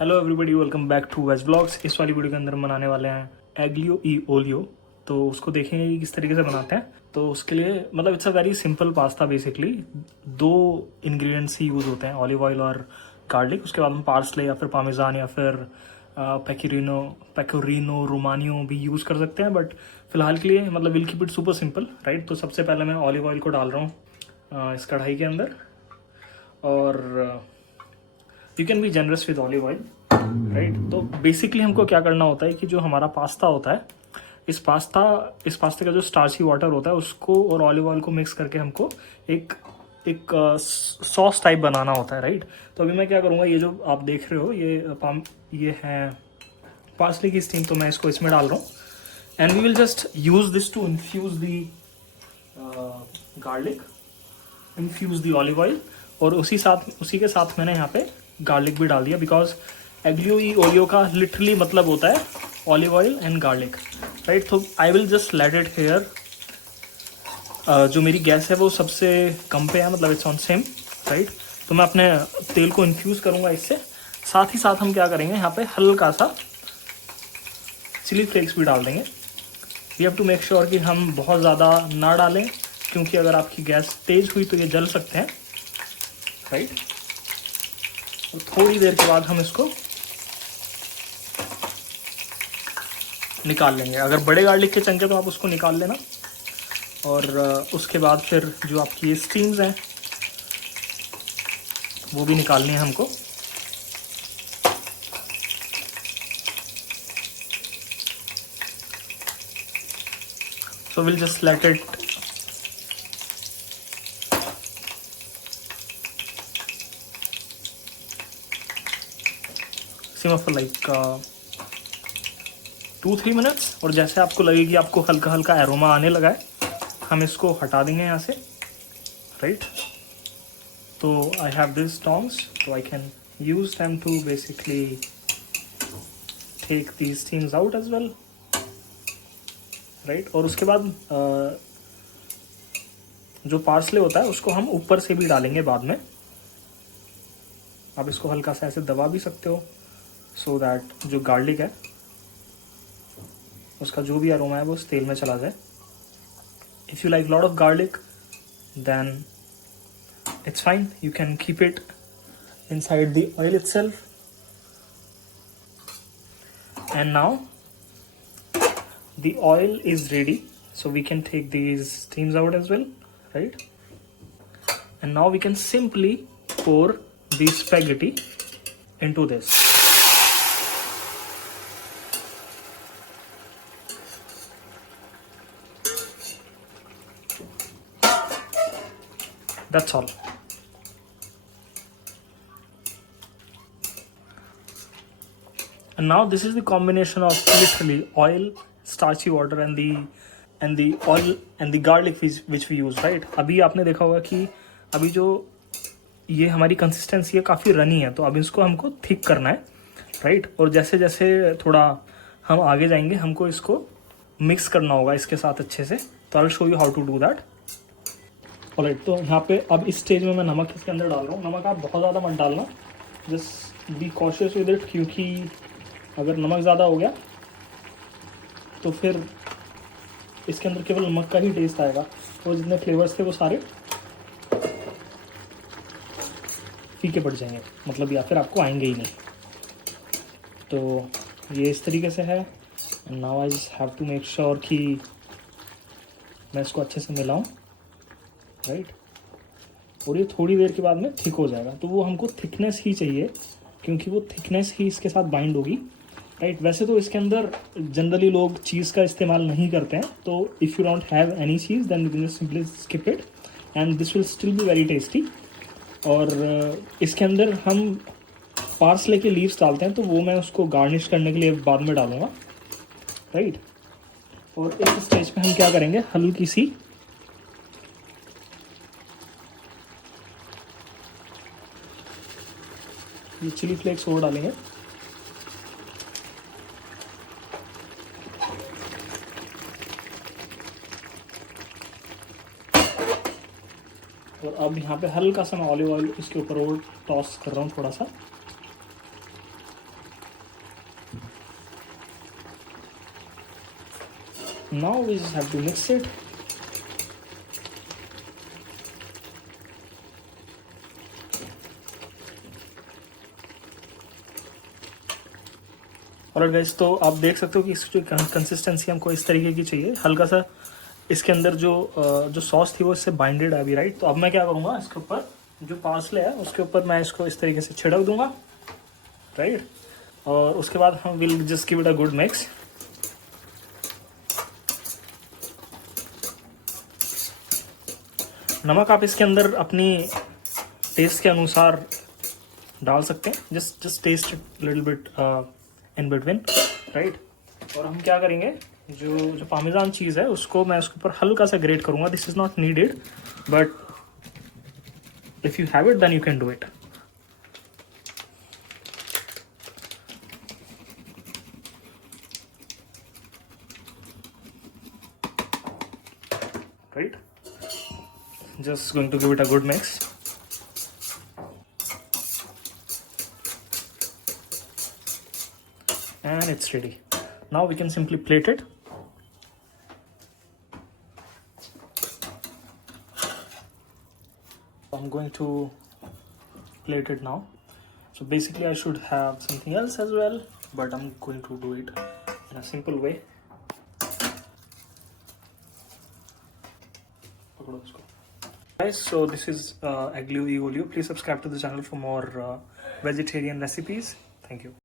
Hello everybody, welcome back to veg blogs. इस वाली video के अंदर हम बनाने वाले हैं एग्लियो ई ओलियो। तो उसको देखेंगे कि किस तरीके से बनाते हैं। तो उसके लिए मतलब it's a very simple pasta. Basically दो इंग्रेडिएंट्स ही यूज़ होते हैं, ऑलिव ऑयल और गार्लिक। उसके बाद हम पार्सले या फिर पामेजान या फिर पेकोरिनो रोमानियो भी यूज़ कर सकते हैं, बट फिलहाल के लिए मतलब will keep it super simple, right. तो सबसे पहले मैं ऑलिव ऑयल को डाल रहा हूँ इस कढ़ाई के अंदर, और you can be generous with olive oil, right. तो बेसिकली हमको क्या करना होता है कि जो हमारा पास्ता होता है, इस पास्ते का जो स्टार्ची वाटर होता है उसको और ऑलिव ऑयल को मिक्स करके हमको एक एक सॉस टाइप बनाना होता है, राइट। तो अभी मैं क्या करूँगा, ये जो आप देख रहे हो ये है पार्सले की स्टीम, तो मैं इसको इसमें डाल रहा हूँ। And we will just use this to infuse the garlic, infuse the olive oil, और उसी के साथ मैंने यहाँ पे गार्लिक भी डाल दिया, बिकॉज एग्लियो ई ओलियो का लिटरली मतलब होता है olive oil and garlic, right. तो I will just let it here. जो मेरी गैस है वो सबसे कम पे है, मतलब इट्स ऑन सेम, राइट। तो मैं अपने तेल को इन्फ्यूज़ करूँगा इससे। साथ ही साथ हम क्या करेंगे, यहाँ पे हल्का सा चिली फ्लेक्स भी डाल देंगे। We have to make sure कि हम बहुत ज़्यादा ना डालें, क्योंकि अगर आपकी गैस तेज़ हुई तो ये जल सकते हैं, राइट। और थोड़ी देर के बाद हम इसको निकाल लेंगे। अगर बड़े गार्लिक के चंक है तो आप उसको निकाल लेना, और उसके बाद फिर जो आपकी ये स्टीम्स हैं वो भी निकालनी है हमको। So will just let it simmer for like 2-3 minutes. और जैसे आपको लगे कि आपको हल्का हल्का एरोमा आने लगा है, हम इसको हटा देंगे यहाँ से, राइट। तो I have this tongs, so I can use them to basically take these things out as well, right। और उसके बाद जो पार्सले होता है उसको हम ऊपर से भी डालेंगे बाद में। आप इसको हल्का सा ऐसे दबा भी सकते हो, so that जो गार्लिक है उसका जो भी अरोमा है वो उस तेल में चला जाए। If you like lot of garlic, then it's fine. You can keep it inside the oil itself. And now the oil is ready, so we can take these steams out as well, right? And now we can simply pour the spaghetti into this. That's all. And now this is the combination of literally oil, starchy water and the oil and the garlic which we use, right? अभी आपने देखा होगा कि अभी जो ये हमारी consistency है काफ़ी रनी है, तो अब इसको हमको थिक करना है, राइट। और जैसे जैसे थोड़ा हम आगे जाएंगे हमको इसको मिक्स करना होगा इसके साथ अच्छे से। तो I will show you how to do that. Alright, तो यहाँ पे अब इस स्टेज में मैं नमक इसके अंदर डाल रहा हूँ। नमक आप बहुत ज़्यादा मत डालना, just be cautious with it, क्योंकि अगर नमक ज़्यादा हो गया तो फिर इसके अंदर केवल नमक का ही टेस्ट आएगा, तो जितने फ्लेवर्स थे वो सारे फीके पड़ जाएंगे, मतलब या फिर आपको आएंगे ही नहीं। तो ये इस तरीके से है। And now I just have to make sure कि मैं इसको अच्छे से मिलाऊं, राइट। और ये थोड़ी देर के बाद में थिक हो जाएगा, तो वो हमको थिकनेस ही चाहिए, क्योंकि वो थिकनेस ही इसके साथ बाइंड होगी, राइट। वैसे तो इसके अंदर जनरली लोग चीज़ का इस्तेमाल नहीं करते हैं, तो if you don't have any cheese then you can simply skip it and this will still be very tasty. और इसके अंदर हम पार्सले के लीव्स डालते हैं, तो वो मैं उसको गार्निश करने के लिए बाद में डालूंगा, राइट। और इस स्टेज पे हम क्या करेंगे, हल्की सी ये चिली फ्लेक्स और डालेंगे। और अब यहाँ पे हल्का सा मैं ऑलिव ऑयल इसके ऊपर और टॉस कर रहा हूँ थोड़ा सा, Now we just have to mix it. और गाइस, तो आप देख सकते हो कि इसकी कंसिस्टेंसी हमको इस तरीके की चाहिए, हल्का सा इसके अंदर जो सॉस थी वो इससे बाइंडेड है अभी, राइट। तो अब मैं क्या करूँगा, इसके ऊपर जो पार्सले है उसके ऊपर मैं इसको इस तरीके से छिड़क दूंगा, राइट। और उसके बाद हम will just give it a good mix. नमक आप इसके अंदर अपनी टेस्ट के अनुसार डाल सकते हैं, just taste little bit in between, right. और हम क्या करेंगे, जो पामेजान चीज़ है उसको मैं उसके ऊपर हल्का सा ग्रेट करूंगा। This is not needed, but if you have it then you can do it. Right, just going to give it a good mix. And it's ready. Now we can simply plate it. I'm going to plate it now. So basically I should have something else as well, but I'm going to do it in a simple way. Guys, so this is Aglio e Olio. Please subscribe to the channel for more vegetarian recipes. Thank you.